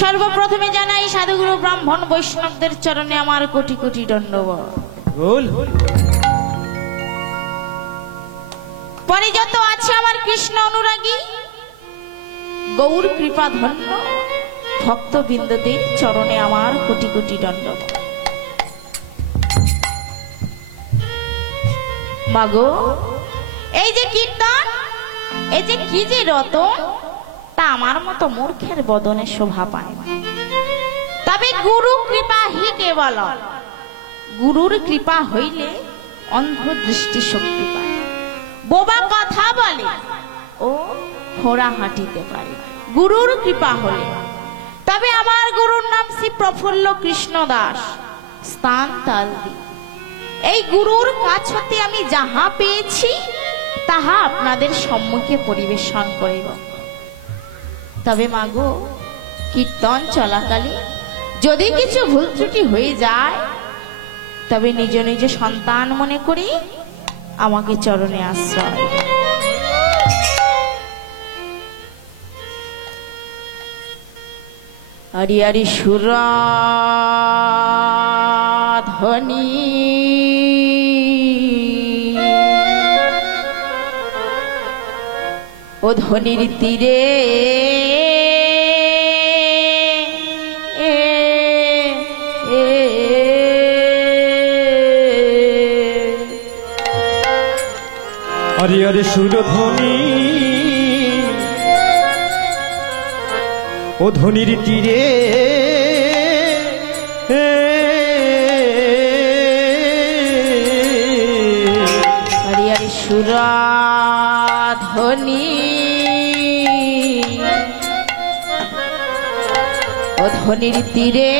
সর্বপ্রথমে জানাই সাধুগুরু ব্রাহ্মণ বৈষ্ণবদের চরণে আমার কোটি কোটি দণ্ডবত। পরে যত আছে আমার কৃষ্ণ অনুরাগী গৌর কৃপা ধন্য ভক্তবৃন্দদের চরণে আমার কোটি কোটি দণ্ডবত। মাগো, এই যে কীর্তন, এই যে কি যে রতন, তা আমার মতো মূর্খের বদনে শোভা পায় না। তবে গুরু কৃপা হি কেবল, গুরুর কৃপা হইলে অন্ধ দৃষ্টি শক্তি পায়। বোবা কথা বলে ও ঘোড়া হাঁটিতে পারে গুরুর কৃপা হলে। তবে আমার গুরুর নাম শ্রী প্রফুল্ল কৃষ্ণ দাস, স্থান তালদি। এই গুরুর কাছ হতে আমি যাহা পেয়েছি তাহা আপনাদের সম্মুখে পরিবেশন করিব। তবে মাগো, কীর্তন চলাকালে যদি কিছু ভুল ত্রুটি হয়ে যায় তবে নিজ নিজ সন্তান মনে করি আমাকে চরণে আশ্রয়। হরি হরি সুরাধনী ও ধ্বনির তীরে হরি হরি সুরধ্বনি ও ধ্বনির তীরে হরি হরি সুরাধনী ও ধ্বনির তীরে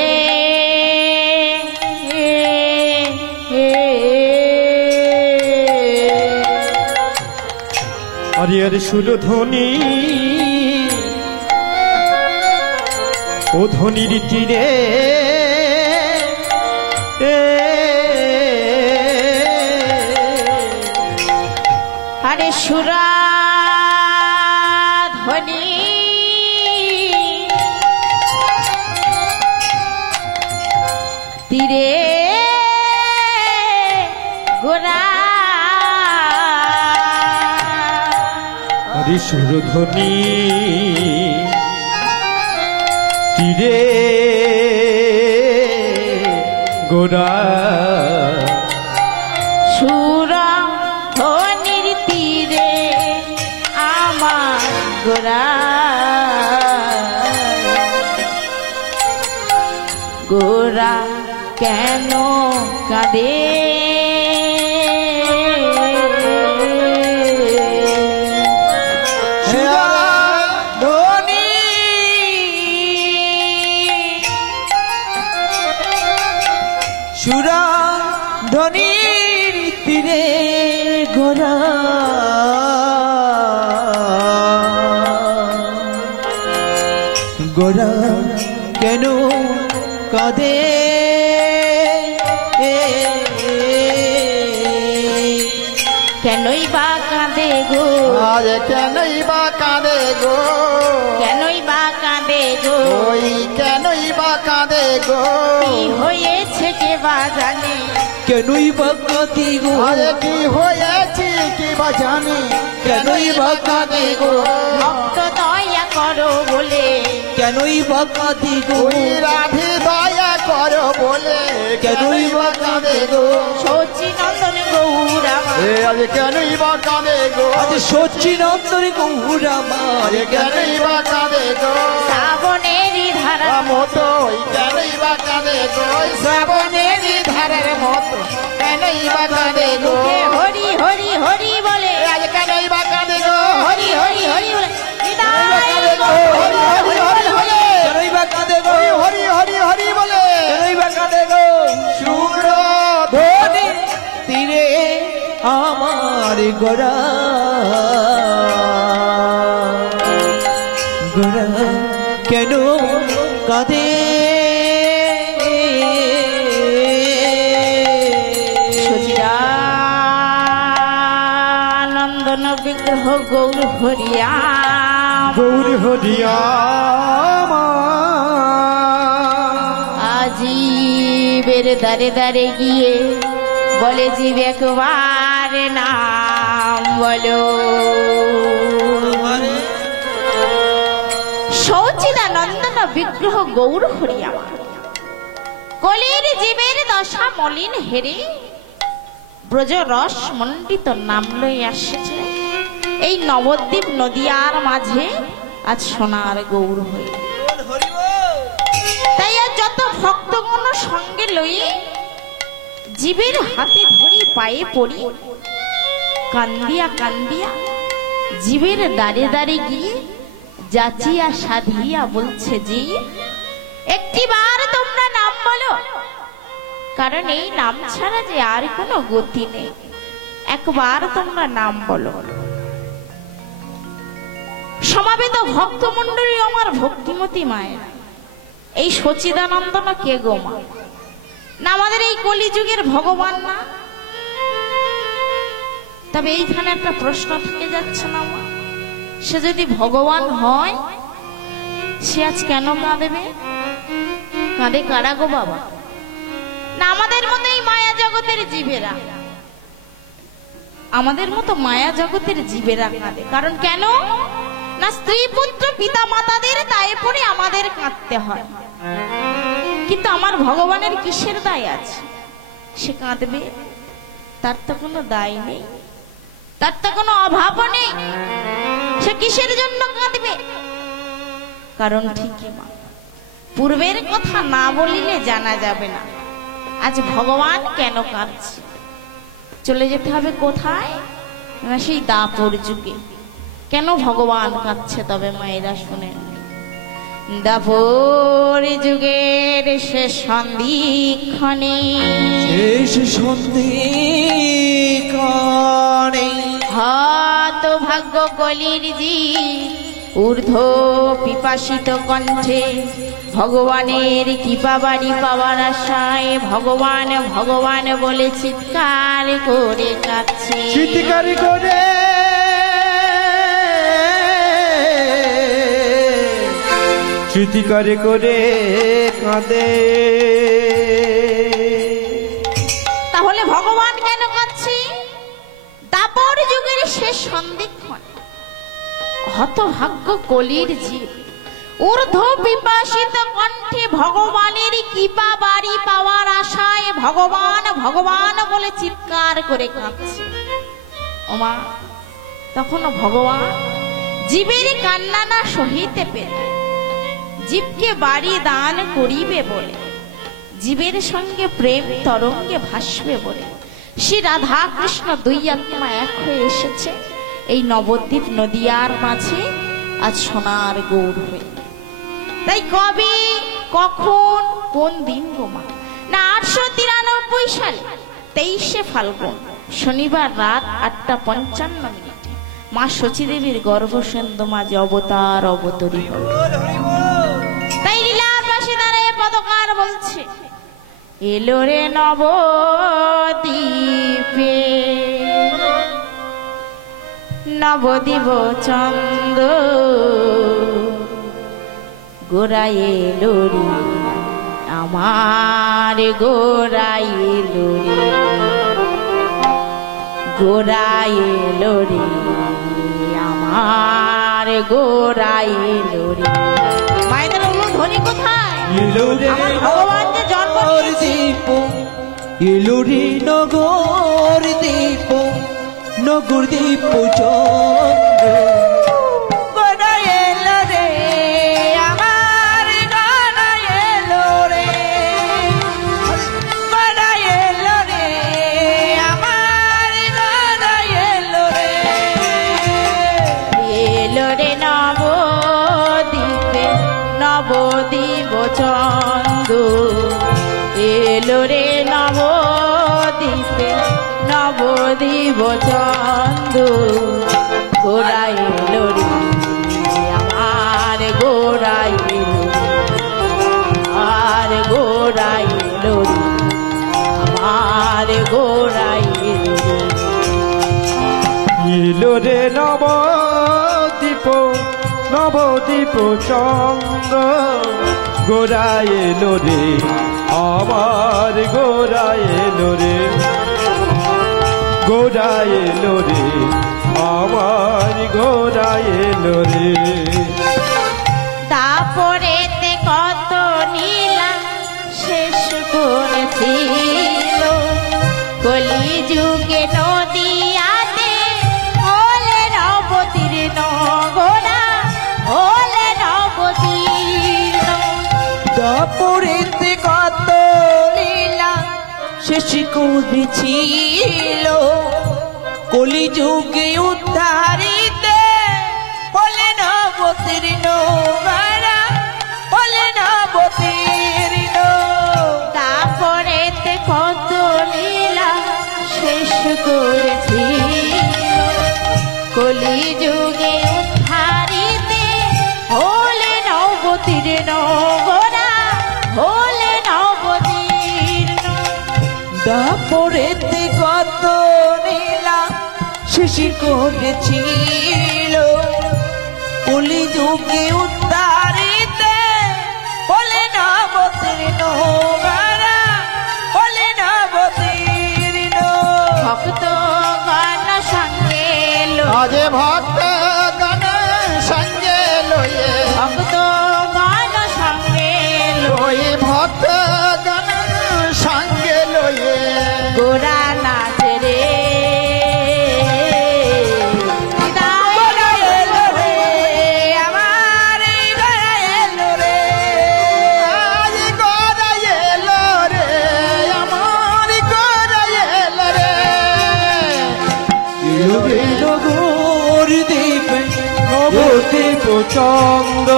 হরি হরি সুরধ্বনি ও ধ্বনির তীরে হরে সুরাধনী তীরে গোরা হরি সুরধ্বনি তীরে গোরা সুরধ্বনির তীরে আমার গোরা গোরা কেন কাঁদে সুরধ্বনির তীরে গোরা গোরা কেন কাঁদে কেনই বা কাঁদে গো, আজ কেনই বা কাঁদে গো, কেনই বা কাঁদে গো, ওই কেনই বা কাঁদে গো, কি হয়েছে কে বা জানে, কেনই বা কাঁদে গো, আজ কি হয়েছে কি বা জানি, কেনই বা কাঁদে গো, ভক্ত দয়া করো বলে, কেনই বা কাঁদে গো, ওই রাধে দয়া করো বলে, কেনই বা কাঁদে গো, সচি নন্দন গৌরা আজ কেনই বা কাঁদে গো, আজ সচি নন্দন গৌরা আজ কেনই বা কাঁদে গো, শ্রাবণেরই ধারা মতো ওই কেনই বা কাঁদে গো, ওই শ্রাবণেরই ধারের মতো কেনই বা কাঁদে গো, হরি হরি হরি বলে, আজ কেনই বা কাঁদে গো, হরি হরি হরি বলে, কাঁদে গো, হরি হরি হরি বলে, কেনই বা কাঁদে গো, হরি হরি হরি বলে, কেনই বা কাঁদে গো, সুরধ্বনি তীরে আমার গোরা গোরা কেন কাঁদে সচিদানন্দন বিগ্রহ গৌর হরিয়া গৌর হরিয়া জীবের দারে দারে গিয়ে বলে জীব একবার নাম বলো। সচিদানন্দন বিগ্রহ গৌর হরি আমার, কলির জীবের দশা মলিন হেরে ব্রজ রস মণ্ডিত নাম লই আসছে এই নবদ্বীপ নদিয়ার মাঝে আজ সোনার গৌর হয়ে। তাই আর যত ভক্তগণ সঙ্গে লই জীবের হাতে ধরি পায়ে পড়ি, কান্দিয়া কান্দিয়া জীবের দাঁড়ে দাঁড়ে গিয়ে যাচিয়া সাধিয়া বলছে জি একটিবার তোমরা নাম বলো, কারণ এই নাম ছাড়া যে আর কোনো গতি নেই, একবার তোমরা নাম বলো। সমাবেত ভক্তমণ্ডলী আমার ভক্তিমতী মায়ের, এই সচিদানন্দন কে গো মা? না আমাদের এই কলিযুগের ভগবান না? তবে এইখানে একটা প্রশ্ন থেকে যাচ্ছে না মা, সে যদি ভগবান হয় সে আজ কেন কাঁদেবে? কাঁদে কারা গো বাবা? না আমাদের মতো এই মায়া জগতের জীবেরা, আমাদের মতো মায়া জগতের জীবেরা কাঁদে। কারণ কেন না স্ত্রী পুত্র পিতা মাতাদের দায়ে পড়ে আমাদের কাঁদতে হয়, কিন্তু আমার ভগবানের কিসের দায় আছে সে কাঁদবে? তার তো কোনো দায় নেই, তার তো কোনো অভাব নেই, সে কিসের জন্য কাঁদবে? কারণ ঠিকই মা, পূর্বের কথা না বলিলে জানা যাবে না আজ ভগবান কেন কাঁদছে। চলে যেতে হবে কোথায়? না সেই দাপর যুগে। কেন ভগবান কাঁদছে তবে মায়েরা শুনেন। দাপর যুগের শেষ সন্ধিক্ষণে, শেষ সন্ধিক্ষণে হত ভাগ্য কলির জি ঊর্ধ্ব পিপাসিত কণ্ঠে ভগবানের কৃপা বাড়ি পাওয়ার আশায় ভগবান ভগবান বলে চিৎকার করে কাঁদছে। চিৎকার করে চিৎকার করে কাঁদে। তাহলে ভগবান কেন কাঁদছে? দাপর যুগের শেষ সন্ধিক্ষণ হতভাগ্য কলির জীব ঊর্ধ্ব বিপাসিত কণ্ঠে ভগবানের কৃপা বাড়ি পাওয়ার আশায় ভগবান ভগবান বলে চিৎকার করে কাঁদছে। ওমা তখনও ভগবান জীবের কান্না না সহিতে পেরে জীবকে বাড়ি দান করিবে বলে, জীবের সঙ্গে প্রেম তরঙ্গে ভাসবে বলে শ্রী রাধা কৃষ্ণ দুই আত্মা এক হয়ে এসেছে এই নবদ্বীপ নদিয়ার মাঝে আজ সোনার গৌর হয়ে। তাই কবে কখন কোন দিন গোমা না 893 সালে 23শে ফাল্গুন শনিবার রাত 8:55 মা শচীদেবীর গর্ভসেন্দু মাঝে অবতার অবতরী হল। তাই লীলার পাশে দাঁড়িয়ে পদকার বলছে এলো রে নবদ্বীপে নবদ্বীপ চন্দ্র গোড়ায় এলো রে আমার গোড়ায় এলো রে গোড়ায় এলো রে আমার গোড়ায় এলো রে। মায়েদের ধ্বনি কোথায়? আমার ভগবান যে জন্ম দ্বীপ এলো রে নগর দ্বীপ নগর দ্বীপ চন্দ্র গোড়ায় এলো রে আমার গোড়ায় এলো রে গোড়ায় এলো রে আমার গোড়ায় এলো রে। এলো রে নবদ্বীপে নবদ্বীপ চন্দ্র এলো রে নবদ্বীপে নবদ্বীপ চন্দ্র গোড়ায় এলো রে আমার গোড়ায় এলো আর গোড়ায় এলো রে আমার গোড়ায় এলো এলো রে নবদ্বীপ নবদ্বীপ চন্দ্র গোড়ায় এলো রে আমার গোরা এলো রে, গোরা এলো রে, আমার গোরা এলো রে। তারপরেতে কত নীলা শেষ করেছিল, কলি যুগে নদিয়াতে হলে নবতীর্ণ গোরা, হলে নবতীর্ণ। তারপরেতে কত লীলা শেষ করেছিল, কলিযুগে উদ্ধারিতে হলে নবতীর্ণ গোরা, হলে নবতীর্ণ। তারপরেতে কত লীলা শেষ করেছিল, কলি যুগে উদ্ধারিতে হলে নবতীর্ণ গোরা, হলে নবতীর্ণ। তারপরেতে কত লীলা শেষ করেছিল, কলিযুগে উদ্ধারিতে হলে নবতীর্ণ গোরা, হলে নবতীর্ণ। ভক্ত গণ সঙ্গে আজে ভক্ত গণ সঙ্গে লয়ে, ভক্ত গণ সঙ্গে ওই ভক্ত গণ সঙ্গে লয়ে গোরা নাচে রে, গোরা এলো রে, আমার গোরা এলো রে। আজ গোরা এলো রে, আমার গোরা এলো রে। এলো রে নগর দ্বীপে নবদ্বীপ চন্দ্র,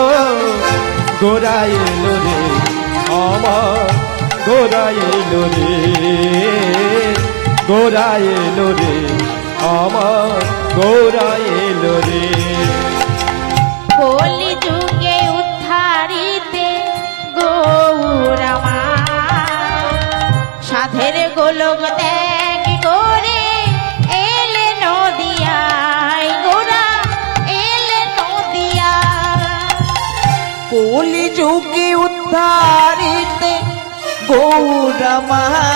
গোরা এলো রে, আমার গোরা এলো রে, গোরা এলো রে, আমার গোরা এলো রে। কলি যুগে উদ্ধারিতে গৌরমা, সাধের গোলক ত্যাগ করে এলে নদিয়ায় গোরা, এলে নদিয়ায়। কলিযুগে উদ্ধারিতে গৌরমার,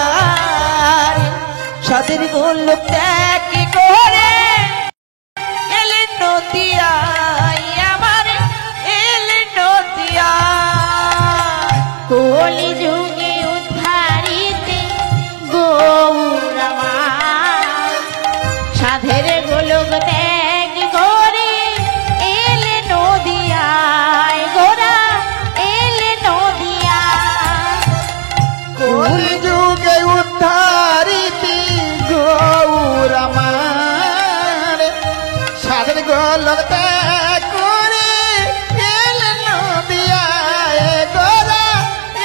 সাদের গোলক ত্যাগ করে এলেন নদিয়ায়, আমার এলেন নদিয়ায়। কলি যুগে উদ্ধারিতে গৌরমা, সাধের গোলক ত্যাগ করে এলে নদিয়ায় গোরা, এলে নদিয়ায়। কলিযুগে উদ্ধারিতি গৌরমার, সাদের গোলক ত্যাগ করে এলেন নদিয়ায় গোরা,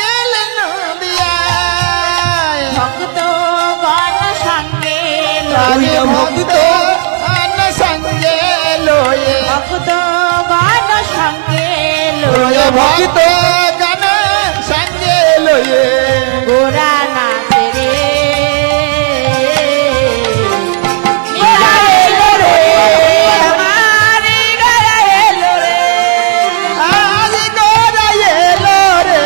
এলেন নদিয়ায়। ভক্ত গণ সঙ্গে আজে ভক্ত গণ সঙ্গে লয়ে, ভক্ত গণ সঙ্গে লয়ে ভক্ত গণ সঙ্গে লয়ে গোরা নাচে রে, গোরা এলো রে, আমার গোরা এলো রে। আজ গোরা এলো রে,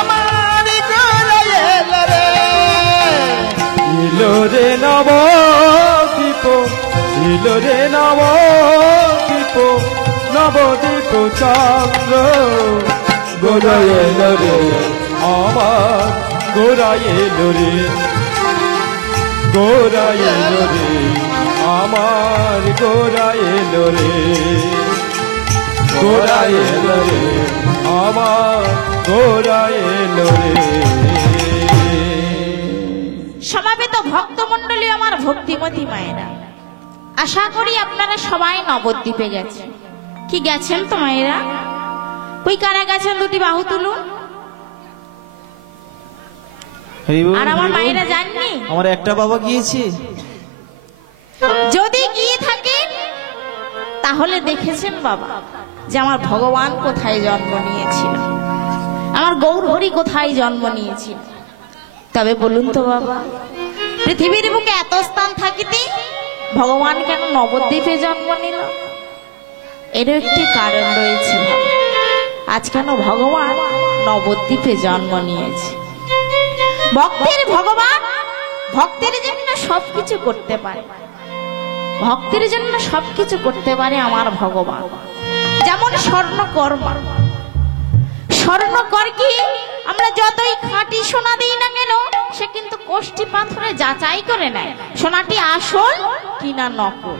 আমার গোরা এলো রে। এলো রে নবদ্বীপ, এলো রে নবদ্বীপ, নবদ্বীপ চন্দ্র, গোরা এলো রে, আমার গোরা এলো রে, গোরা এলো রে, আমার গোরা এলো রে, গোরা এলো রে, আমার গোরা এলো রে। সমাবেত ভক্তমণ্ডলী আমার ভক্তিমতী মায়েরা, আশা করি আপনারা সবাই নবদ্বীপে গেছেন। কি গেছেন তো মায়েরা? কই কারা গেছেন দুটি বাহু তুলুন। আর আমার মায়েরা জাননি? আমার একটা বাবা গিয়েছে। যদি গিয়ে থাকেন তাহলে দেখেছেন বাবা যে আমার ভগবান কোথায় জন্ম নিয়েছিল, আমার গৌরহরি কোথায় জন্ম নিয়েছিল। তবে বলুন তো বাবা, পৃথিবীর বুকে এত স্থান থাকিতে ভগবান কেন নবদ্বীপে জন্ম নিল? এরও একটি কারণ রয়েছে বাবা। আজ কেন ভগবান নবদ্বীপে জন্ম নিয়েছে? ভক্তের ভগবান ভক্তের জন্য সবকিছু করতে পারে, ভক্তের জন্য সবকিছু করতে পারে আমার ভগবান। যেমন স্বর্ণকর্মা, স্বর্ণকর কি আমরা যতই খাঁটি সোনা দিই না কেন সে কিন্তু কোষ্ঠী পাথরে যাচাই করে নেয় সোনাটি আসল কিনা নকল।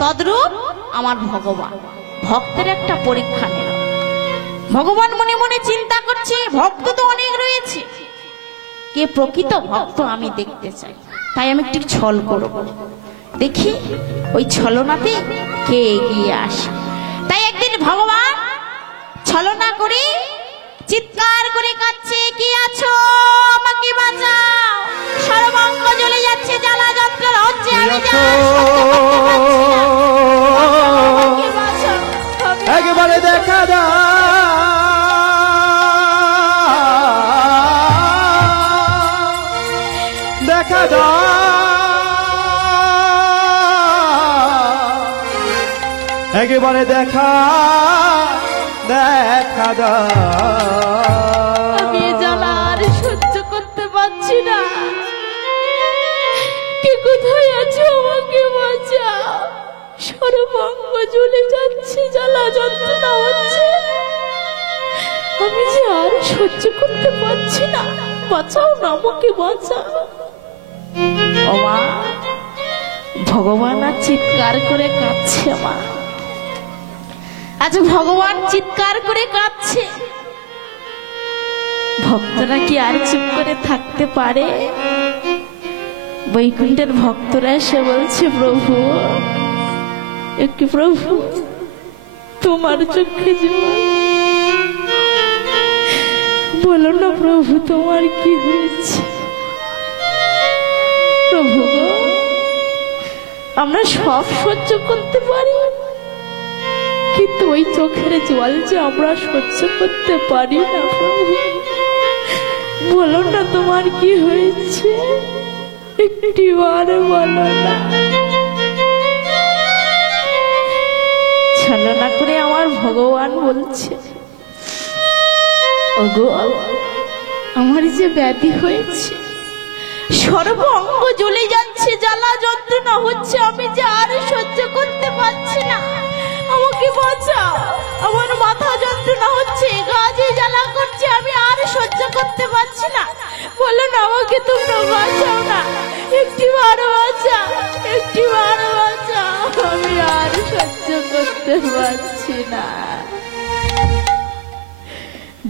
তদ্রূপ আমার ভগবান ভক্তের একটা পরীক্ষা নেন। ভগবান মনে মনে চিন্তা করছে ভক্ত তো অনেক রয়েছে, কে প্রকৃত ভক্ত আমি দেখতে চাই, তাই আমি একটু ছল করব, দেখি ওই ছলনাতে কে এগিয়ে আসে। তাই একদিন ভগবান ছলনা করে চিৎকার করে কাঁদছে, কি আছো আমাকে বাঁচাও, সর্বাঙ্গ জ্বলে যাচ্ছে, জ্বালা যন্ত্রণা হচ্ছে, আমি যা আমাকে বাঁচাও, একবারে দেখা দাও, দেখা দাও, একেবারে দেখা দেখা দাও। আমি এ জ্বালা আর সহ্য করতে পারছি না, কে কোথায় আছো আমাকে বাঁচাও, সর্বাঙ্গ জ্বলে যাচ্ছে, জ্বালা যন্ত্রণা হচ্ছে, আমি যে আর সহ্য করতে পারছি না, বাঁচাও না আমাকে বাঁচাও। ও মা, ভগবান আর চিৎকার করে কাঁদছে মা, আজ ভগবান চিৎকার করে কাঁদছে, ভক্তরা কি আর চুপ করে থাকতে পারে? বৈকুণ্ঠের ভক্তরা এসে বলছে প্রভু, একটু প্রভু তোমার চোখে জল, বলো না প্রভু তোমার কি হয়েছে। প্রভু গো, আমরা সব সহ্য করতে পারি, কিন্তু ওই চোখের জল যে আমরা সহ্য করতে পারি না। প্রভু বলো না তোমার কি হয়েছে, একটিবার বলো না। ছলনা করে আমার ভগবান বলছে, ওগো আমার যে ব্যাধি হয়েছে, সর্ব অঙ্গ জ্বলে যাচ্ছে, জ্বালা যন্ত্রণা হচ্ছে, আমি যে আর সহ্য করতে পারছি না, আমাকে বাঁচাও, আমার মাথা যন্ত্রণা হচ্ছে, গা যে জ্বালা করছে, আমি আর সহ্য করতে পারছি না, বলো না আমাকে তোমরা বাঁচাও না, একটিবার বাঁচাও, একটিবার বাঁচাও, আমি আর সহ্য করতে পারছি না।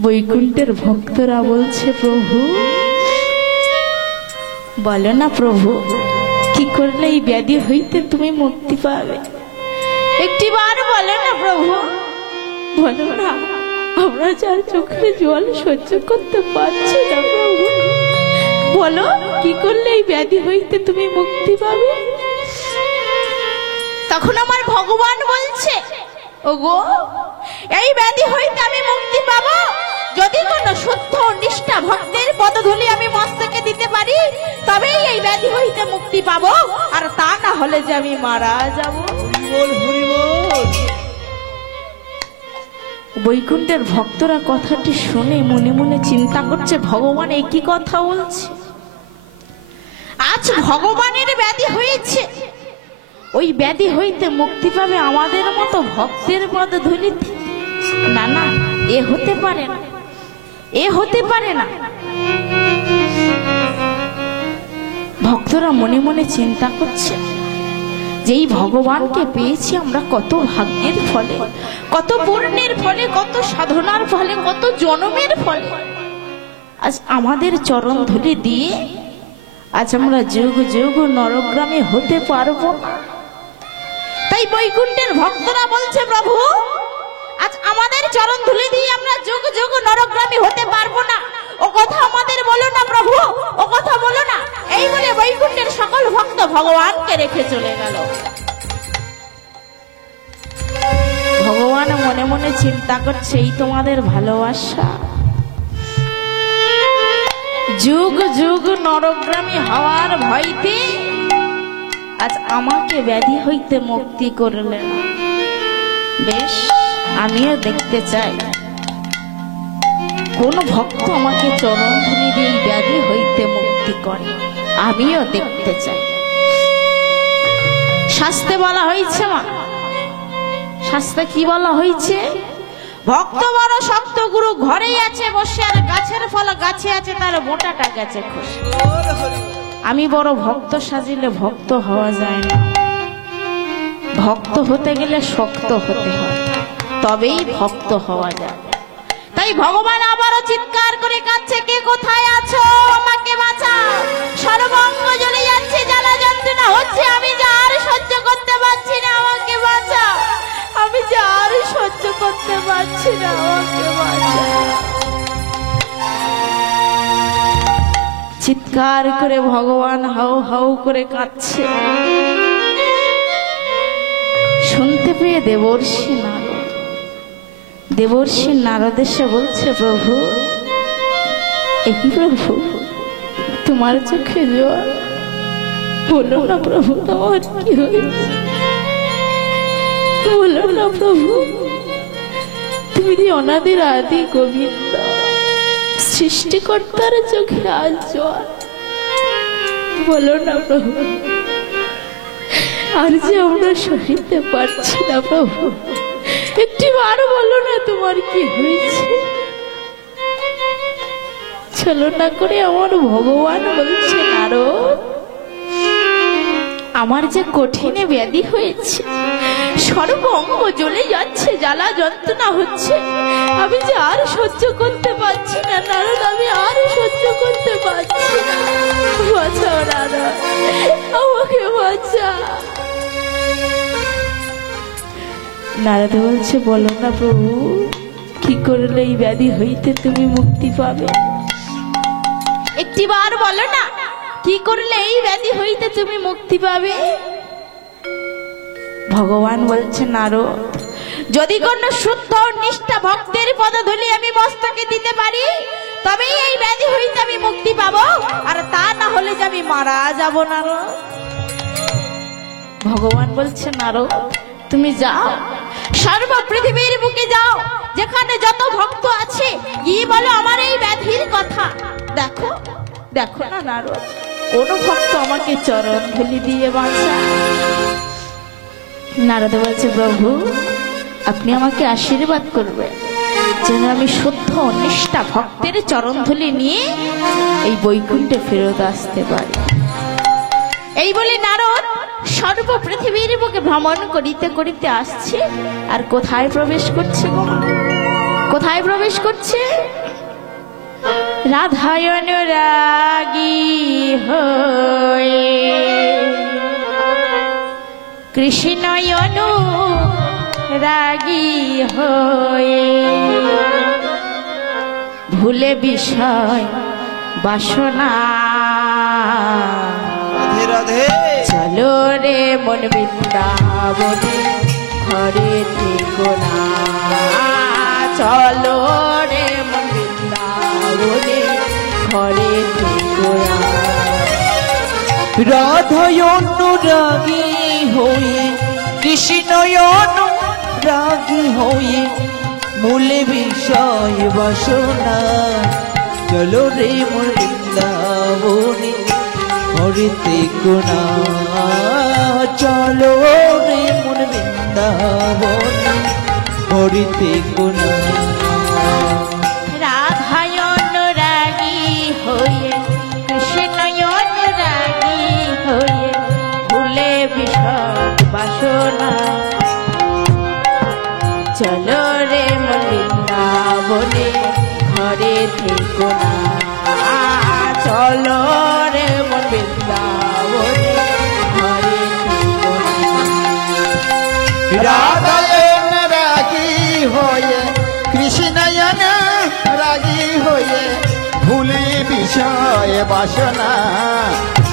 বৈকুণ্ঠের ভক্তরা বলছে, প্রভু বলো না প্রভু, কি করলে এই ব্যাধি হইতে তুমি মুক্তি পাবে, একটিবার বলো না প্রভু, বলো না, আমরা যার চোখে জল সহ্য করতে পারছি না, প্রভু বলো কি করলে এই ব্যাধি হইতে তুমি মুক্তি পাবে। তখন আমার ভগবান বলছে, ওগো এই ব্যাধি হইতে আমি মুক্তি পাবো যদি কোনো শুদ্ধ নিষ্ঠা ভক্তের পদধূলি আমি মস্তকে দিতে পারি, তবেই এই ব্যাধি হইতে মুক্তি পাবো, আর তা না হলে যে আমি মারা যাব। বৈকুণ্ঠের ভক্তরা কথাটি শুনে মনে মনে চিন্তা করছে, ভগবান একই কথা বলছে, আজ ভগবানের ব্যাধি হয়েছে, ওই ব্যাধি হইতে মুক্তি পাবে আমাদের মতো ভক্তের পদধূলিতে, না না, এ হতে পারে না, এ হতে পারে না। ভক্তরা মনে মনে চিন্তা করছে যে এই ভগবানকে পেয়েছি আমরা কত ভাগ্যের ফলে, কত পুণ্যের ফলে, কত সাধনার ফলে, কত জন্মের ফলে আজ আমাদের চরণ ধুলি দিয়ে আজ আমরা যুগ যুগ নরগ্রামে হতে পারবো না। তাই বৈকুণ্ঠের ভক্তরা বলছে, প্রভু আজ আমাদের চরণ ধুলি দিয়ে আমরা যুগ যুগ নরগ্রামে হতে পারবো না, ও কথা আমাদের বলো না প্রভু, ও কথা বলো না। এই বলে বৈকুণ্ঠের সকল ভক্ত ভগবানকে রেখে চলে গেল। ভগবান মনে মনে চিন্তা করছে, এই তোমাদের ভালোবাসা, যুগ যুগ নরগ্রামী হওয়ার ভয়তে আজ আমাকে ব্যাধি হইতে মুক্তি করলেন, বেশ আমিও দেখতে চাই কোন ভক্ত আমাকে চরণ ধুলি দিয়ে এই ব্যাধি হইতে মুক্তি করে, আমিও দেখতে চাই। শাস্ত্রে বলা হয়েছে মা, শাস্ত্রে কি বলা হয়েছে? ভক্ত বড় শক্ত গুরু ঘরেই আছে বসে, আর গাছের ফল গাছে আছে, তার মোটাটা গেছে খুশি। আমি বড় ভক্ত সাজিলে ভক্ত হওয়া যায় না, ভক্ত হতে গেলে শক্ত হতে হয়, তবেই ভক্ত হওয়া যায়। তাই ভগবান আবারও চিৎকার করে কাঁদছে, কে কোথায় আছো, আমাকে বাঁচাও, সর্বঙ্গ জ্বলে যাচ্ছে, জ্বালা যন্ত্রণা হচ্ছে, আমি যা আর সহ্য করতে পারছি না, আমাকে বাঁচাও, আমি যা আর সহ্য করতে পারছি না, আমাকে বাঁচাও। চিৎকার করে ভগবান হাউ হাউ করে কাঁদছে। শুনতে পেয়ে দেবর্ষি নারদ, দেবর্ষি নারদ এসে বলছে, প্রভু, একই প্রভু, তোমার চোখে জল, বলো না প্রভু তোমার কি হয়েছে, বলো না প্রভু, তুমি যে অনাদির আদি গোবিন্দ, সৃষ্টিকর্তার চোখে আজ জল, বলো না প্রভু, আর যে আমরা সহিতে পারছি না প্রভু, একটি বার বলো না তোমার কি হয়েছে। ছলনা করে আমার ভগবান বলছে, নারদ, আমার যে কঠিনে ব্যাধি হয়েছে, সর্ব অঙ্গ জ্বলে যাচ্ছে, জ্বালা যন্ত্রণা হচ্ছে, আমি যে আর সহ্য করতে পারছি না নারদ, আমি আর সহ্য করতে পারছি না, বাঁচাও নারদ, আমাকে বাঁচা। নারদ বলছে, বলো না প্রভু, কি করলে এই ব্যাধি হইতে তুমি মুক্তি পাবে, একটিবার বলো না, কি করলে এই ব্যাধি হইতে তুমি মুক্তি পাবে। ভগবান বলছে, নারদ, যদি কোন শুদ্ধ নিষ্ঠা ভক্তের পদধূলি আমি মস্তকে দিতে পারি, তবেই এই ব্যাধি হইতে আমি মুক্তি পাবো, আর তা না হলে যে আমি মারা যাব। নারদ, ভগবান বলছে, নারদ, তুমি যাও, সর্ব পৃথিবীর বুকে যাও, যেখানে যত ভক্ত আছে, গিয়ে বলো আমার এই ব্যাধির কথা। দেখো, দেখো না নারদ, কোন ভক্ত আমাকে চরণ ধুলি দিয়ে বাঁচায়। নারদ বলছে, প্রভু, আপনি আমাকে আশীর্বাদ করবেন যেন আমি শুদ্ধ নিষ্ঠা ভক্তের চরণ ধুলি নিয়ে এই বৈকুণ্ঠে ফেরত আসতে পারি। এই বলে নারদ সর্ব পৃথিবীর বুকে ভ্রমণ করিতে করিতে আসছে, আর কোথায় প্রবেশ করছে গো, কোথায় প্রবেশ করছে? রাধায়ন রাগী হয়ে, কৃষ্ণয়ন রাগী হয়ে, ভুলে বিষয় বাসনা, রাধে চলো রে মন বৃন্দাবনে, ঘরে থেকো না, চলো রে মন বৃন্দাবনে, ঘরে থেকো না। রাধায়ন রাগী হয়ে, কৃষ্ণয়ন রাগী হয়ে, মূলে বিষয় বাসনা, চলো রে মোর বৃন্দাবনে, ঘরে থেকো না, চলো রে মোর বৃন্দাবনে, ঘরে থেকো না। রাধায়ন রাগী হয়ে, কৃষ্ণয়ন রাগী হয়ে, ভুলে বিষয় বাসনা, চলো রে মন বৃন্দাবনে, ঘরে থেকো না, চলো রে মন বৃন্দাবনে, ঘরে থেকো না। রাধায়ন রাগী হয়ে, কৃষ্ণয়ন রাগী হয়ে, ভুলে বিষয় বাসনা,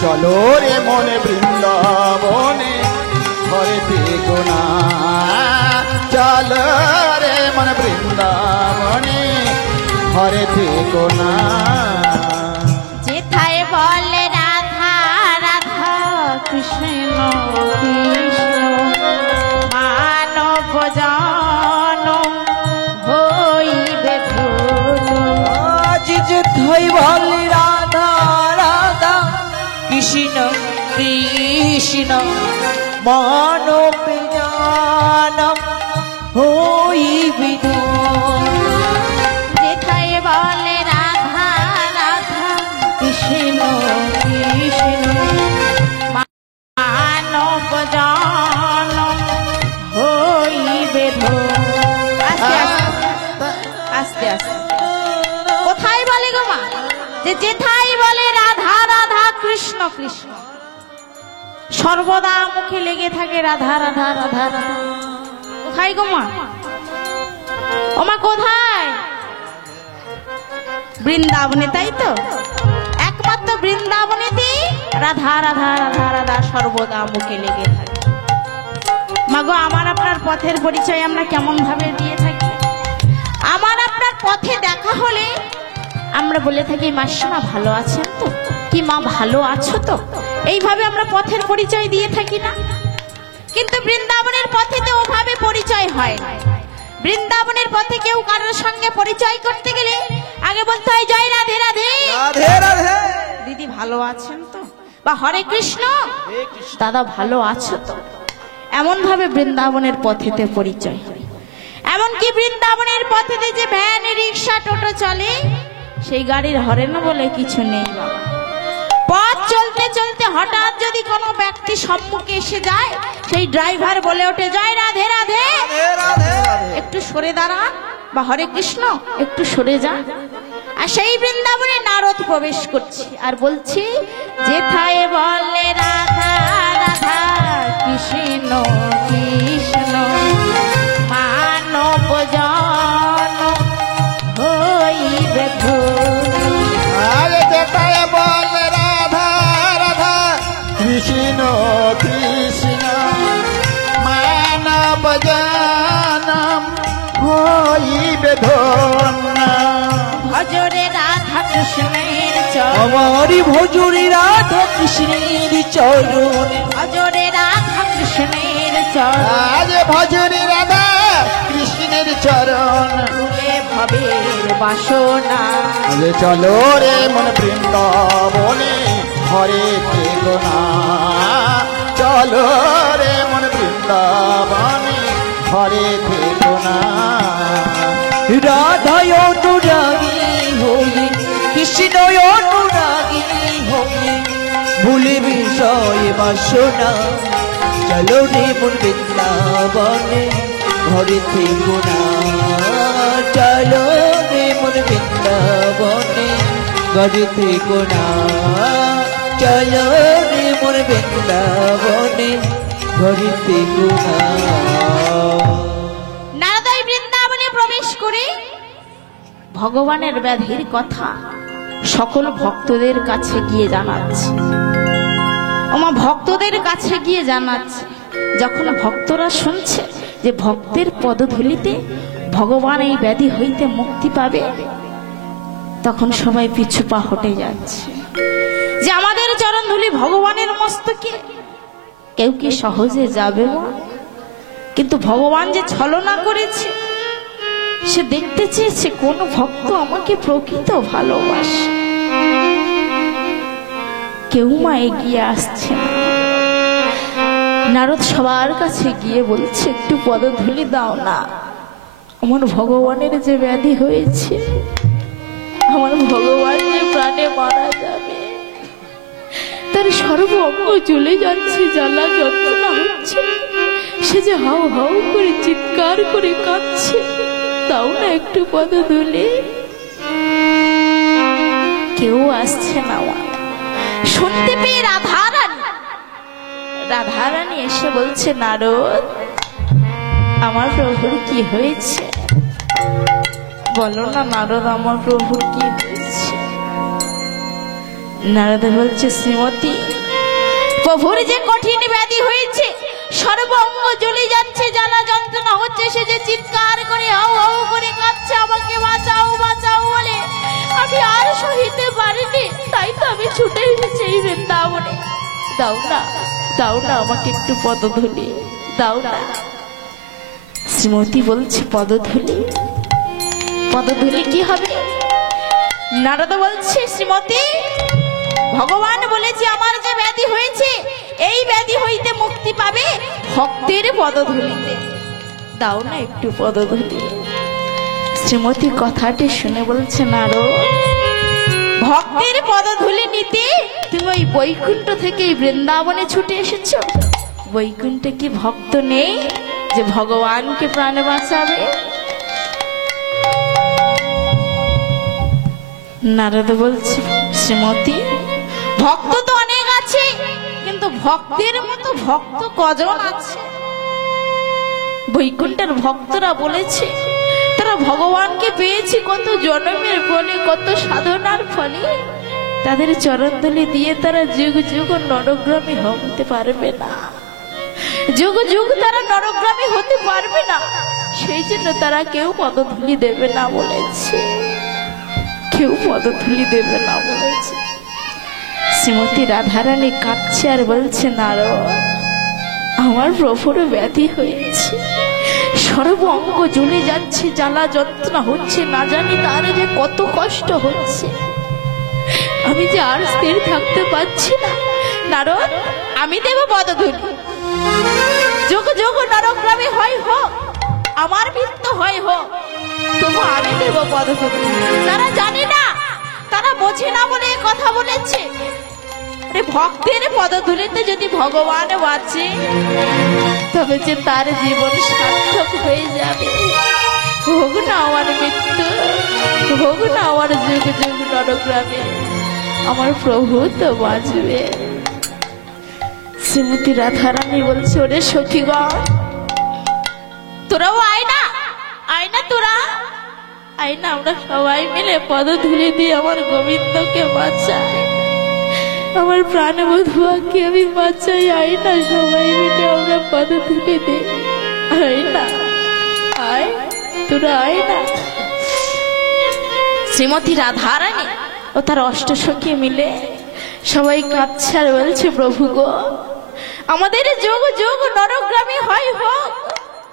চলো রে মনে বৃন্দাবনে, ঘরে থেকো না, চলো রে মনে বৃন্দাবনে, ঘরে থেকো না। যেথায় বলে রাধা রাধা, কৃষ্ণ কৃষ্ণ, মানব জন হইবে ধন্য, যেথায় বলে রাধা রাধা কৃষ্ণ কৃষ্ণ মানব জানম হইবে যেথায় বলে রাধা রাধা কৃষ্ণ কৃষ্ণ মানব জনম হইবে আস্তে আস্তে আস্তে কোথায় বলে গো মা যে যেথায় বলে রাধা রাধা কৃষ্ণ কৃষ্ণ সর্বদা মুখে লেগে থাকে রাধা রাধা রাধা রাধা কোথায় গো মা ও মা কোথায় বৃন্দাবনে তাই তো একমাত্র বৃন্দাবনেতে রাধা রাধা রাধা রাধা সর্বদা মুখে লেগে থাকে মাগো আমার আপনার পথের পরিচয় আমরা কেমন ভাবে দিয়ে থাকি আমার আপনার পথে দেখা হলে আমরা বলে থাকি মাসিমা ভালো আছেন তো কি মা ভালো আছো তো এইভাবে আমরা পথের পরিচয় দিয়ে থাকি না কিন্তু বৃন্দাবনের পথে তো ওভাবে পরিচয় হয় না বৃন্দাবনের পথে কেউ কারোর সঙ্গে পরিচয় করতে গেলে আগে বলতে হয় জয় রাধে রাধে রাধে রাধে দিদি ভালো আছেন তো বা হরে কৃষ্ণ দাদা ভালো আছো তো এমন ভাবে বৃন্দাবনের পথেতে পরিচয় হয় এমনকি বৃন্দাবনের পথেতে যে ভ্যান রিক্সা টোটো চলে সেই গাড়ির হরেন বলে কিছু নেই বাবা পথ চলতে চলতে হঠাৎ যদি কোনো ব্যক্তি সম্মুখে এসে যায় সেই ড্রাইভার বলে ওঠে জয় রাধে রাধে একটু সরে দাঁড়ান বা হরে কৃষ্ণ একটু সরে যান আর সেই বৃন্দাবনে নারদ প্রবেশ করছে আর বলছে যেথায় বলে রাধা রাধা কৃষ্ণ কৃষ্ণ মানব জনম হইবে আরে যেটায় বলে রাধা রাধা কৃষ্ণ কৃষ্ণ মানব জনম হইবে ধন্য ভজরে রাধা কৃষ্ণের চরণ আমারি ভজুরি রাধা কৃষ্ণের চরণ ভজরে রাধা কৃষ্ণের চরণ আজ ভজরি রাধা কৃষ্ণের চরণ ভুলে ভবের বাসনা আরে চলো রে মন বৃন্দাবনে হরে কেগোনা চলো রে মন বৃন্দাবনে হরে কেগোনা রাধায় অনুরাগী হয়ে কৃষ্ণ অনুরাগী হয়ে ভুলে বিষয় বাসনা চলো রে মন বৃন্দাবনে ঘরে থেকো না চলো রে মন বৃন্দাবনে ঘরে থেকো না চলো রে মন বৃন্দাবনে ঘরে থেকো না নারদাই বৃন্দাবনে প্রবেশ করে ভগবানের ব্যাধির কথা সকল ভক্তদের কাছে গিয়ে জানাচ্ছে ওমা ভক্তদের কাছে গিয়ে জানাচ্ছে যখন ভক্তরা শুনছে যে ভক্তের পদধূলিতে ভগবান এই ব্যাধি হইতে মুক্তি পাবে তখন সবাই পিছু পা হটে যাচ্ছে যে আমাদের চরণ ধুলি ভগবানের মস্তকে কেউ কি সহজে যাবে না কিন্তু ভগবান যে ছলনা করেছে সে দেখতে চেয়েছে কোন ভক্ত আমাকে প্রকৃত ভালোবাসে কেউ মা এগিয়ে আসছে না নারদ সবার কাছে গিয়ে বলছে একটু পদধূলি দাও না আমার ভগবানের যে ব্যাধি হয়েছে আমার ভগবান যে প্রাণে মারা যাবে তার সর্ব অঙ্গ জ্বলে যাচ্ছে জ্বালা যন্ত্রণা হচ্ছে সে যে হাউ হাউ করে চিৎকার করে কাঁদছে তাও না একটু পদধূলি কেউ আসছে না শুনতে পেয়ে রাধারানী এসে বলছে নারদ আমার প্রভুর কি হয়েছে বলো না নারদ আমার প্রভুর কি হয়েছে নারদ বলছে শ্রীমতী প্রভুর যে কঠিন ব্যাধি হয়েছে সর্বঙ্গ জ্বলে যাচ্ছে জ্বালা যন্ত্রণা হচ্ছে সে যে চিৎকার করে হাউ হাউ করে কাঁদছে আমাকে বাঁচাও বাঁচাও বলে আমি আর সহিতে পারিনি তাই তো আমি ছুটে এসেছি এই বৃন্দাবনে দাও না আমাকে একটু পদধূলি দাও না শ্রীমতী বলছে পদধূলি কি হবে নারদ বলছে শ্রীমতী, ভগবান বলেছে আমার যে ব্যাধি হয়েছে এই ব্যাধি হইতে মুক্তি পাবে ভক্তের পদধূলিতে, দাও না একটু পদধূলি। শ্রীমতী কথাটি শুনে বলছে, নারদ, ভক্তের পদধূলি নিতে তুমি ওই বৈকুণ্ঠ থেকে এই বৃন্দাবনে ছুটে এসেছো? বৈকুণ্ঠে কি ভক্ত নেই যে ভগবানকে প্রাণে বাঁচাবে? নারদ বলছে, শ্রীমতী, ভক্ত তো অনেক আছে, কিন্তু ভক্তের মতো ভক্ত কজন আছে? বৈকুণ্ঠের ভক্তরা বলেছে তারা ভগবানকে পেয়েছে কত জন্মের ফলে, কত সাধনার ফলে। তাদের চরণধূলি দিয়ে তারা যুগ যুগ নরগ্রামী হতে পারবে না, যুগ যুগ তারা নরগ্রামী হতে পারবে না। সেই জন্য তারা কেউ পদধূলি দেবে না বলেছে, কেউ পদধূলি দেবে না বলেছে। শ্রীমতী রাধারানী কাঁদছে আর বলছে, নারদ, আমার প্রভুর ব্যাধি হয়েছে, সর্ব অঙ্গ জ্বলে যাচ্ছে, জ্বালা যন্ত্রণা হচ্ছে, না জানি তার যে কত কষ্ট হচ্ছে, আমি যে আর স্থির থাকতে পারছি না। নারদ, আমি দেব পদধূলি, যোগ যোগ নরগ্রামে হয় হোক, আমার মৃত্যু হয় হোক, তবু আমি দেব পদধূলি। তারা জানে না, তারা বোঝে না বলে এ কথা বলেছে। ভক্তের পদধূলিতে যদি ভগবান বাঁচে তবে যে তার জীবন সার্থক হয়ে যাবে। হোক না আমার মৃত্যু, হোক না আমার যুগ যুগ নরগ্রামে, আমার প্রভু তো বাঁচবে। শ্রীমতী রাধারানী বলছে, ওরে সখীগণ, তোরাও আয় না, আয় না, তোরা আয় না, আমরা সবাই মিলে পদধূলি দিয়ে আমার গোবিন্দকে বাঁচাই, আমার প্রাণবধূকে আমি বাঁচাই। আয় না, সবাই মিলে আমরা পদধূলি দিই। আয় না, আয়, তোরা আয় না। শ্রীমতী রাধারানী ও তার অষ্টসখী মিলে সবাই কাঁদছে আর বলছে, প্রভু গো, আমাদের যোগ যোগ নরগ্রামী হয় হোক,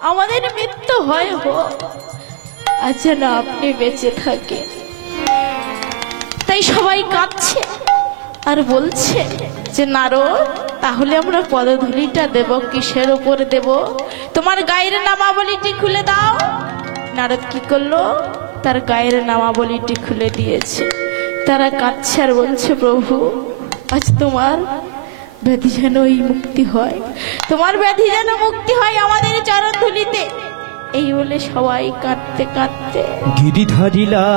আমাদের মৃত্যু হয় হোক, আর যেন আপনি বেঁচে থাকে। তাই সবাই কাঁদছে আর বলছে যে, নারদ, তাহলে আমরা পদধূলিটা দেব কিসের উপরে দেব? তোমার গায়ের নামাবলীটি খুলে দাও। নারদ কি করলো? তার গায়ের নামাবলীটি খুলে দিয়েছে। তারা কাঁদছে আর বলছে, প্রভু, আজ তোমার ব্যাধি যেন এই মুক্তি হয়, তোমার ব্যাধি যেন মুক্তি হয় আমাদের চরণধূলিতে। এই বলে সবাই কাঁদতে কাঁদতে গিরিধারিলা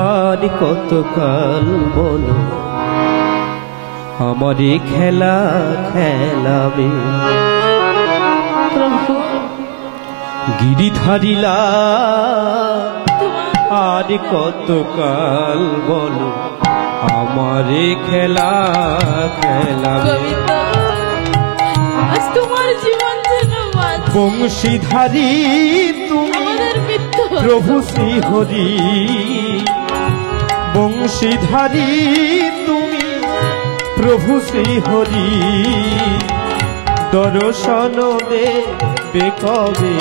আর কতকাল বলো আমারে খেলা খেলাবে। প্রভু, গিরিধারিলা আর কতকাল বলো আমারে খেলা খেলাবে। গোবিন্দ, আজ তোমার জীবন যেন বাঁচে, বংশীধারী তুমি আমাদের মৃত্যু হয়। প্রভু শ্রীহরি, বংশীধারী তুমি প্রভু শ্রীহরি, দর্শন দেবে কবে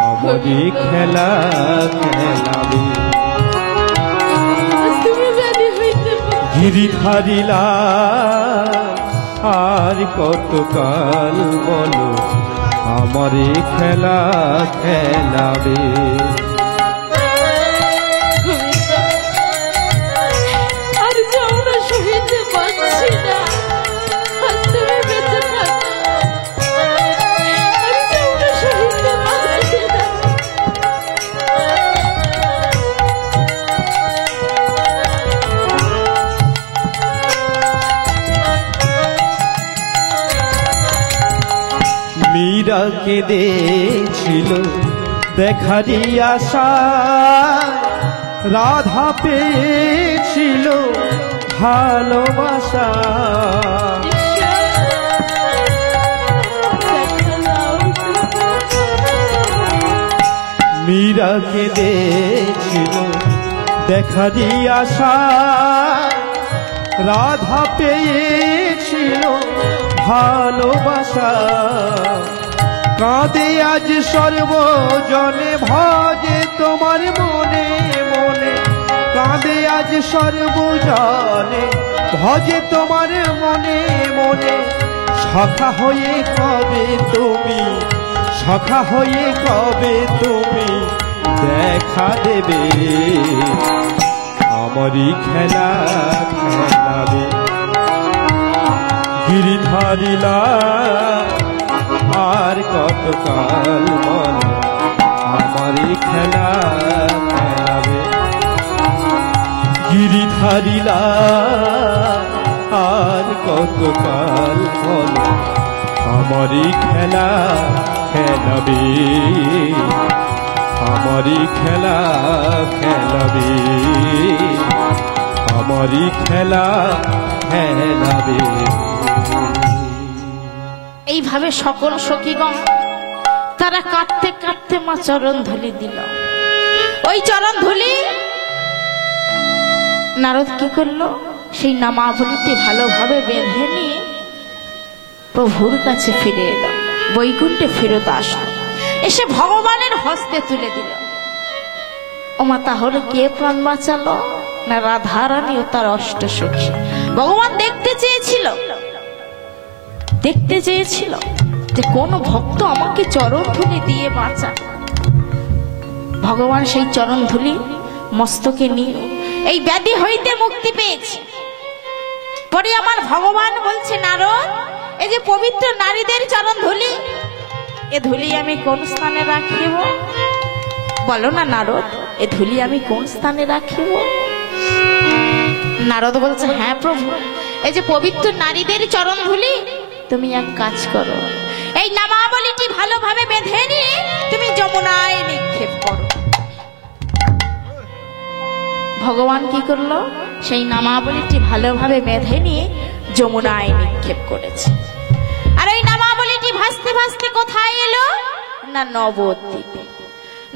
আমারে খেলা খেলাবে। আজ তুমি ব্যাধি হইতে পারো। গিরিধারিলা আর কতকাল বলো আমারে খেলা খেলাবে। গোবিন্দ, আর যে আমরা সহিতে পারছি না, আজ তুমি বেঁচে থাকো। আর যে আমরা সহিতে পারছি না। মীরা কেঁদেছিল দেখারি আশা, রাধা পেয়েছিল ভালোবাসা। মীরা কেঁদেছিল দেখারি আশা, রাধা পেয়েছিল ভালোবাসা। কাঁদে আজ সর্বজনে ভজে তোমার মনে মনে কাঁদে আজ সর্বজনে ভজে তোমার মনে মনে সখা হয়ে কবে তুমি সখা হয়ে কবে তুমি দেখা দেবে আমারই খেলা খেলাবে গিরিধারিলা আর কতকাল মনে আমারই খেলা খেলাবে গিরিধারিলা আর কতকাল মনে আমারই খেলা খেলাবে আমারই খেলা খেলাবে আমারই খেলা খেলাবে। এইভাবে সকল সখীগণ তারা কাঁদতে কাঁদতে মা চরণ ধুলি দিল। ওই চরণ ধুলি নারদ কি করলো, সেই নামাবলীটি ভালোভাবে বেঁধে নিয়ে প্রভুর কাছে ফিরে এলো, বৈকুণ্ঠে ফেরত আসলো, এসে ভগবানের হস্তে তুলে দিল। ওমা তাহলে কে প্রাণ বাঁচালো? না রাধারানী ও তার অষ্ট সখী। ভগবান দেখতে চেয়েছিল যে কোন ভক্ত আমাকে চরণ ধুলি দিয়ে বাঁচা। ভগবান সেই চরণ ধুলি মস্তকে নিয়ে এই ব্যাধি হইতে মুক্তি পেয়েছে। পরে আমার ভগবান বলছে, নারদ, এই যে পবিত্র নারীদের চরণ ধুলি, এ ধুলি আমি কোন স্থানে রাখিব? বলো না নারদ, এ ধুলি আমি কোন স্থানে রাখিব? নারদ বলছে, হ্যাঁ প্রভু, এই যে পবিত্র নারীদের চরণ ধুলি, তুমি এক কাজ করো, এই নামাবলীটি ভালোভাবে বেঁধে নিয়ে তুমি যমুনায় নিক্ষেপ করো। ভগবান কি করলো? সেই নামাবলীটি ভালোভাবে বেঁধে নিয়ে যমুনায় নিক্ষেপ করেছে। আর এই নামাবলীটি ভাসতে ভাসতে কোথায় এলো? না নবদ্বীপে।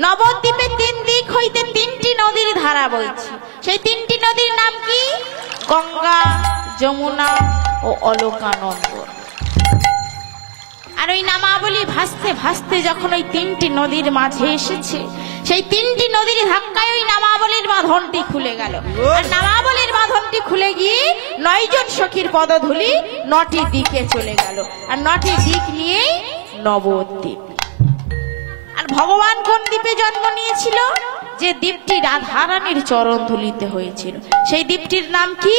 নবদ্বীপে তিন দিক হইতে তিনটি নদীর ধারা বইছে। সেই তিনটি নদীর নাম কি? গঙ্গা, যমুনা ও অলকানন্দ। আর ওই নামাবলী ভাসতে ভাসতে যখন ওই তিনটি নদীর মাঝে এসেছে, সেই তিনটি নদীর ধাক্কায় ওই নামাবলীর বাঁধনটি খুলে গেল। আর নামাবলীর বাঁধনটি খুলে গিয়ে 9 জন সখীর পদধূলি 9টি দিকে চলে গেল। আর 9টি দিক নিয়েই নবদ্বীপ। আর ভগবান কোন দ্বীপে জন্ম নিয়েছিল? যে দ্বীপটি রাধারানীর চরণ ধুলিতে হয়েছিল, সেই দ্বীপটির নাম কি?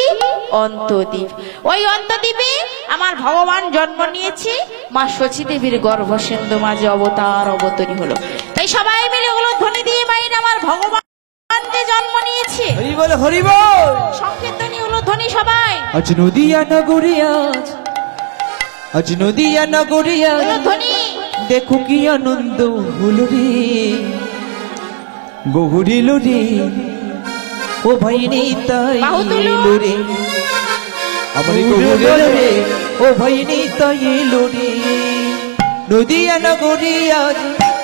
অন্তদ্বীপ। ওই অন্তদ্বীপে আমার ভগবান জন্ম নিয়েছে। মা শচী দেবীর গর্ভসিন্ধু মাঝে অবতরী হলো। তাই সবাই মিলে হলো ধ্বনি দিয়ে বাইর আমার ভগবান যে জন্ম নিয়েছে। হরি বল, হরি বল। সংকীর্তনী হলো ধ্বনি সবাই। আজ নদিয়া নগরী আজ নদিয়া নগরী হলো ধ্বনি। দেখো কি আনন্দ হলো রে, গৌরিল রে, ও ভাই নিতাই এলো রে, আমার গৌরিল রে, ও ভাই নিতাই এলো রে। নদিয়া নগরী আজ,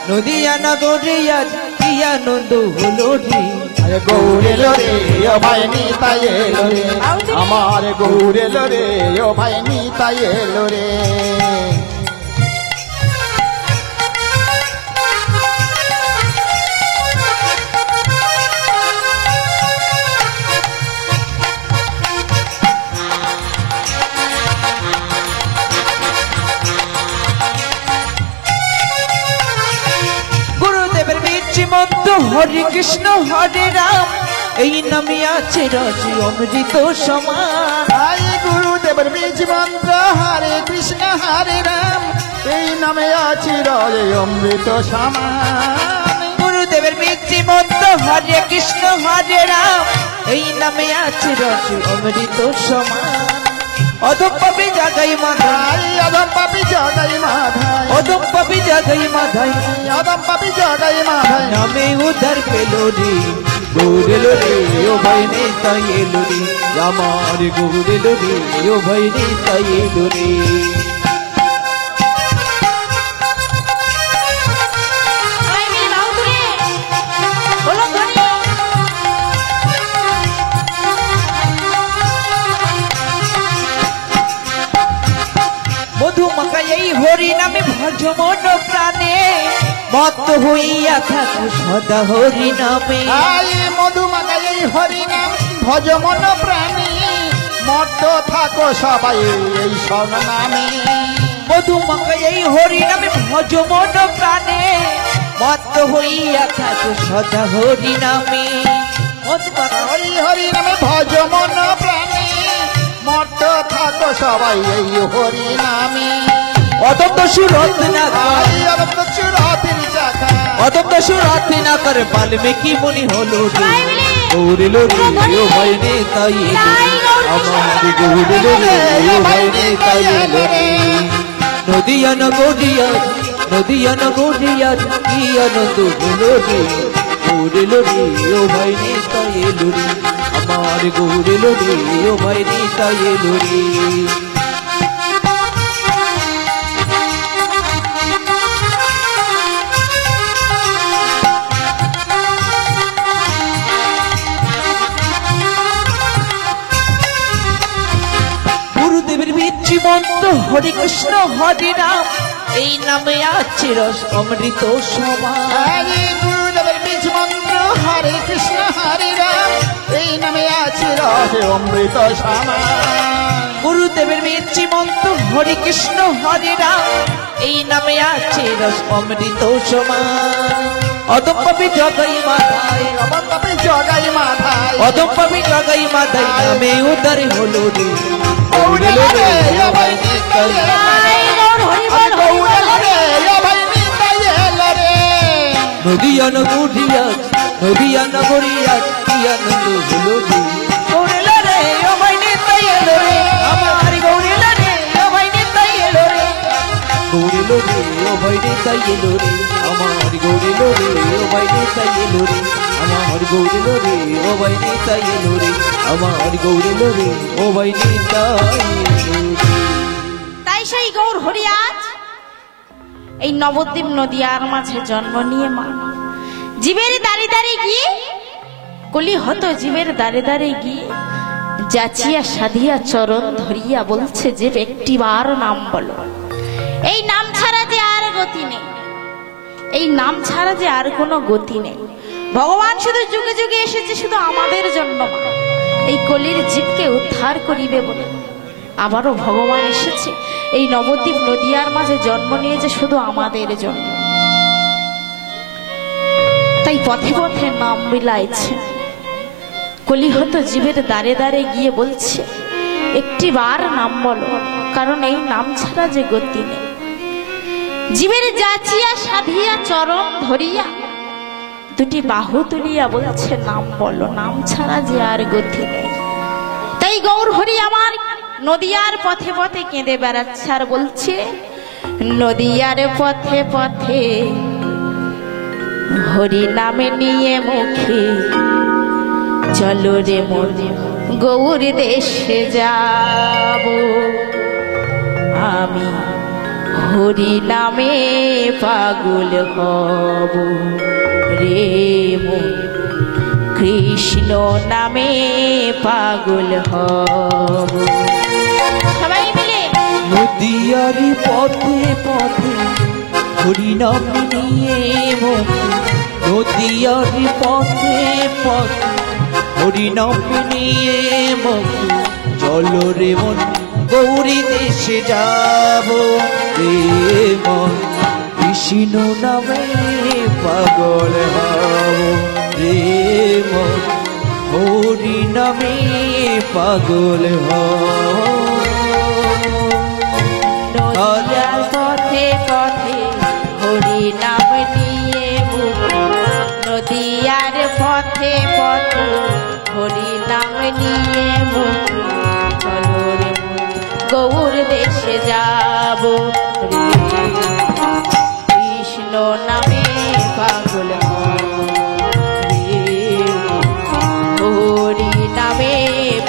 নদিয়া নগরী আজ কি আনন্দ হলো রে, আরে গৌরেল রে ও ভাই নিতাই এলো রে, আমার গৌরেল রে ও ভাই নিতাই এলো রে। হরে কৃষ্ণ হরে রাম, এই নামে আছে রস অমৃত সমান। আই গুরুদেবের বীজ মন্ত্র হরে কৃষ্ণ হরে রাম, এই নামে আছে রস অমৃত সমান। গুরুদেবের বীজ মন্ত্র হরে কৃষ্ণ হরে রাম, এই নামে আছে রস অমৃত সমান। অধম পাপি জাগাই মাধাই, অদম পাপি জগাই মাধাই, অধম পাপি জাগাই মাধাই, অদম পাপি জগাই মাধাই। নামে উদ্ধার পেলো রে, গৌরেল রে ও ভাই নেতাই এলো রে, আমার গৌরেল রে ও ভাই নেতাই এলো রে। সবাই মিলে বাহু তুলে হলো ধ্বনি। মধু মাখাই এই হরি নামে ভজ মন প্রাণ, মত্ত হইয়া থাকো সদা হরি নামে। আই মধুমাখা এই হরি নাম ভজ মন প্রাণী, মত্ত থাকো সবাই এই স্বর্ণ নামে। মধুমাখা এই হরি নামে ভজ মন প্রাণে, মত্ত হইয়া থাকো সদা হরি নামে। মধুমাখা ওই হরি নামে ভজ মন প্রাণী, মত্ত থাকো সবাই এই হরি নামে। অদম্য সুরত না আই অনন্ত চুরাতির চাকা, অদম্য সুরত না কর বাল্মীকি মুনি হলো রে। সবাই মিলে গৌরিলো রে ও ভাই নেতাই আমার গৌরিলো রে ও ভাই নেতাই রে। নদিয়া নগরিয়া নদিয়া নগরিয়া কি আনন্দ হলো রে। গৌরিলো রে ও ভাই নেতাই রে আমার গৌরিলো রে ও ভাই নেতাই রে। গুরুদেবের জীবন্ত হরে কৃষ্ণ হরে রাম, এই নামে আছে রস অমৃত সমান। আই গুরুদেবের বীজ মন্ত্র হরে কৃষ্ণ হরে রাম, এই নামে আছে রস অমৃত সমান। গুরুদেবের জীবন্ত হরে কৃষ্ণ হরে রাম, এই নামে আছে রস অমৃত সমান। অদম্পি জগাই মাথায় আমার পাপে জগাই মাথায়, অদম্পি জগাই মাথায় নামে উদারে হলো রে। গৌরিলো রে ও ভাই নিতাই এলো রে। জয় গৌর হরি বল হরি বল গৌরিলো হরি রে ও ভাই নিতাই এলো রে। নদিয়া নগরিয়া নদিয়া নগরিয়া কি আনন্দ হলো রে। গৌরিলো রে ও ভাই নেতাই এলো রে আমার গৌরিলো রে ও ভাই নেতাই এলো রে। গৌরিলো রে ও ভাই নেতাই এলো রে আমার গৌরিলো রে ও ভাই নেতাই এলো রে আমার গৌরিলো রে ও ভাই নেতাই এলো রে আমার গৌরিলো রে ও ভাই নেতাই এলো রে। তাই সেই গৌর হরি আজ এই নবদ্বীপ নদিয়ার মাঝে জন্ম নিয়ে মা জীবের দাঁড়ি দাঁড়িয়ে গিয়ে কলি হতো জীবের দাঁড়ে দাঁড়িয়ে গিয়ে যাচিয়া সাধিয়া চরণ ধরিয়া বলছে যে একটিবার নাম বলো। এই নাম ছাড়া যে আর গতি নেই, এই নাম ছাড়া যে আর কোনো গতি নেই। ভগবান শুধু যুগে যুগে এসেছে শুধু আমাদের জন্য মা, এই কলির জীবকে উদ্ধার করিবে বলে। আবারও ভগবান এসেছে এই নবদ্বীপ নদিয়ার মাঝে জন্ম নিয়েছে শুধু আমাদের জন্য। তাই পথে পথে নাম বিলাইছে, কলি হতো জীবের দ্বারে দ্বারে গিয়ে বলছে একটিবার নাম বলো, কারণ এই নাম ছাড়া যে গতি নেই। জীবের যাচিয়া সাধিয়া চরণ ধরিয়া দুটি বাহু তুলিয়া বলছে নাম বলো, নাম ছাড়া যে আর গতি নেই। তাই গৌর হরি আমার নদিয়ার পথে পথে কেঁদে বেড়াচ্ছে আর বলছে নদিয়ার পথে পথে হরি নামে নিয়ে মুখে চলো রে মোর গৌর দেশে যাব। আমি হরি নামে পাগল হব রে মোর কৃষ্ণ নামে পাগল হব। সবাই মিলে নদিয়ারি পথে পথে হরি নাম নিয়ে মুখে, নদিয়ারি পথে পথে হরি নাম নিয়ে মুখে চলো রে মন গৌরী দেশে যাব রে মন কৃষ্ণ নামে পাগল হব রে মন হরি নামে পাগল হব। নদিয়ার পথে পথে হরি নাম নিয়ে মুখে, নদিয়ার পথে পথে হরি নাম নিয়ে মুখে চলো রে গৌর দেশে যাব রে কৃষ্ণ নামে পাগল হব রে হরি নামে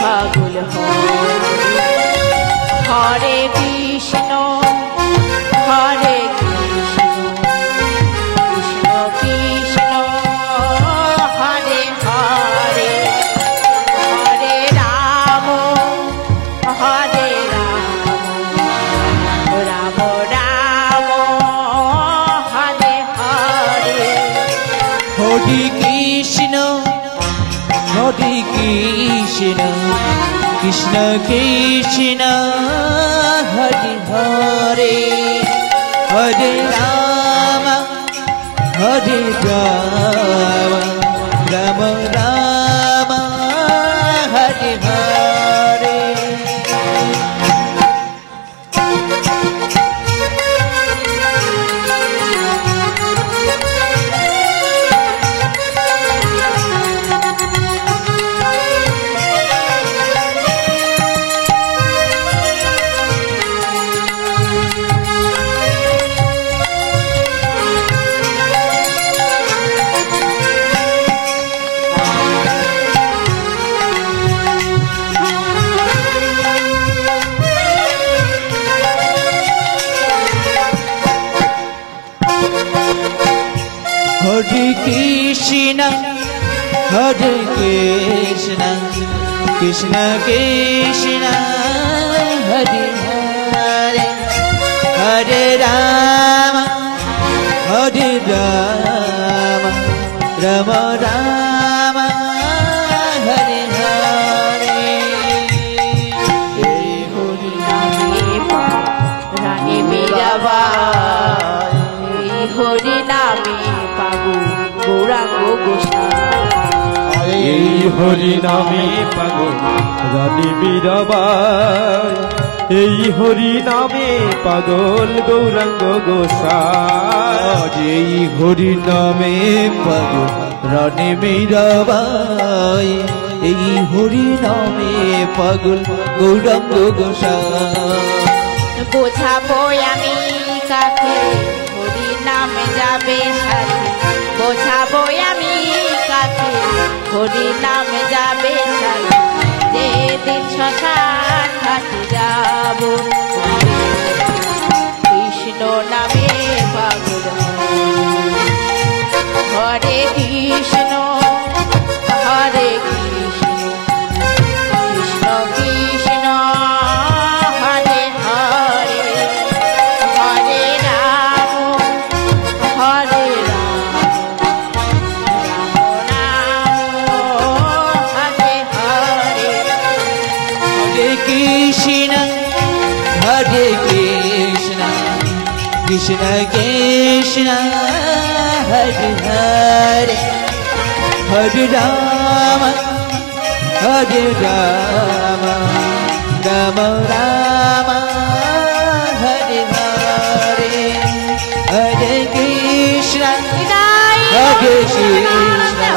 পাগল হব। হরে কৃষ্ণ হরে কৃষ্ণ কৃষ্ণ কৃষ্ণ হরে হরে, হরে রাম হরে রাম রাম রাম হরে হরে। হরে কৃষ্ণ হরে কৃষ্ণ কৃষ্ণ কৃষ্ণ হরে হরে হরে রাম হরে রাম রাম রাম হরে হরে হরে কৃষ্ণ হরে কৃষ্ণ কৃষ্ণ কৃষ্ণ হরে হরে হরে রাম হরে রাম রাম রাম হরে হরে এই হরি রানী মীরাবাই এই হরি নামে পাগল গৌরাঙ্গ গোসাই এই হরি নামে পাগল রানী মীরাবাই এই হরি নামে পাগল গৌরাঙ্গ গোসাই এই হরি নামে পাগল রানী মীরাবাই এই হরি নামে পাগল গৌরাঙ্গ গোসাই বোঝাবো আমি কাকে হরি নামে যাবে সাথে বোঝাবো আমি কাকে হরি নামে যাবে সাথে যেদিন শ্মশান ঘাটে যাবো কৃষ্ণ নামে পাগল হরে কৃষ্ণ হরে কৃষ্ণ কৃষ্ণ কৃষ্ণ হরে হরে হরে রাম হরে রাম রাম রাম হরে হরে হরে কৃষ্ণ হরে কৃষ্ণ কৃষ্ণ কৃষ্ণ হরে হরে হরে রাম হরে রাম রাম রাম হরে হরে হরে কৃষ্ণ হরে কৃষ্ণ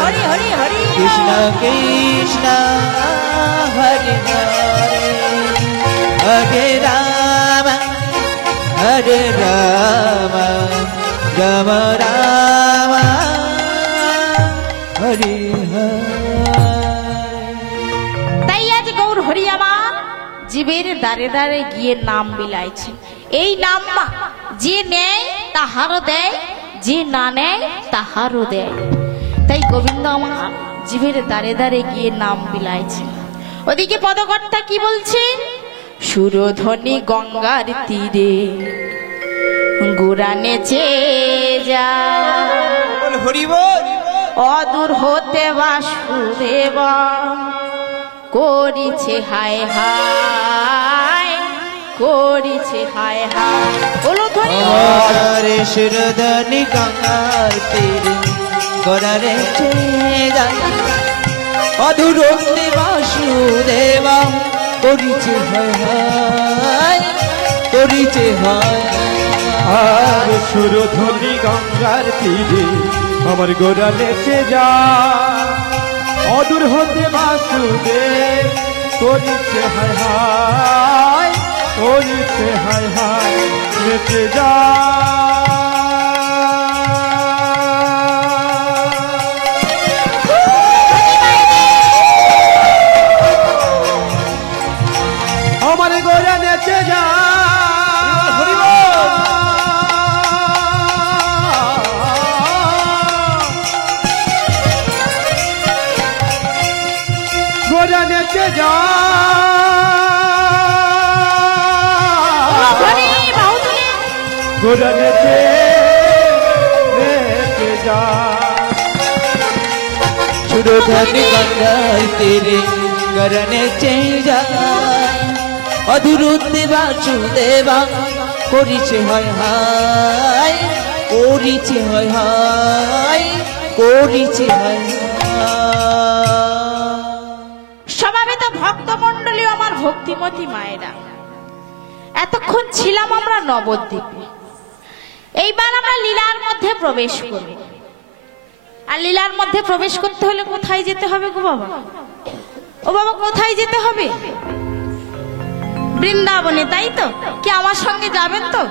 হরি হরি হরি কৃষ্ণ কৃষ্ণ হরে হরে হরে রাম হরে রাম রাম রাম হরে হরে তাই আজ গৌর হরি আমার জীবের দ্বারে দ্বারে গিয়ে নাম বিলাইছে এই নাম যে নেয় তাহারও দেয় যে না নেয় তাহারও দেয় তাই গোবিন্দ আমার জীবের দ্বারে দ্বারে গিয়ে নাম বিলাইছে ওদিকে পদকর্তা কি বলছে সুরধ্বনি গঙ্গার তীরে গোরা নেচে যা হরি বল অদূর হতে বাসুদেব করিছে হায় হায় করিছে হায় হায় বলো ধরি রে সুরধনি গঙ্গার তীরে গোরারে চেরা অদূর বাসুদেবা করিছে হায় হায় করিছে হায় আর সুরধ্বনি গঙ্গার তীরে আমার গোরা নেচে যা অদূর হতে বাসুদেব করিছে হায় হায় করিছে হায় হায় নেচে যা আমার গোরা নেচে যা গোরা নেচে যা ধরি বাহুতুলে গোরা নেচে নেচে যা সুরধন গঙ্গার তীরে করণে চেঞ্জা অধুরুতে বাসুদেবা করিছে হয় হায় করিছে হয় হায় করিছে হয় স্বভাবে তো ভক্তমণ্ডলী আমার ভক্তিমতী মায়েরা। এতক্ষণ ছিলাম আমরা নবদ্বীপে, এইবার আমরা লীলার মধ্যে প্রবেশ করব। আর লীলার মধ্যে প্রবেশ করতে হলে কোথায় যেতে হবে গো বাবা? ও বাবা, কোথায় যেতে হবে? বৃন্দাবনে, তাই তো? কি আমার সঙ্গে যাবেন তো?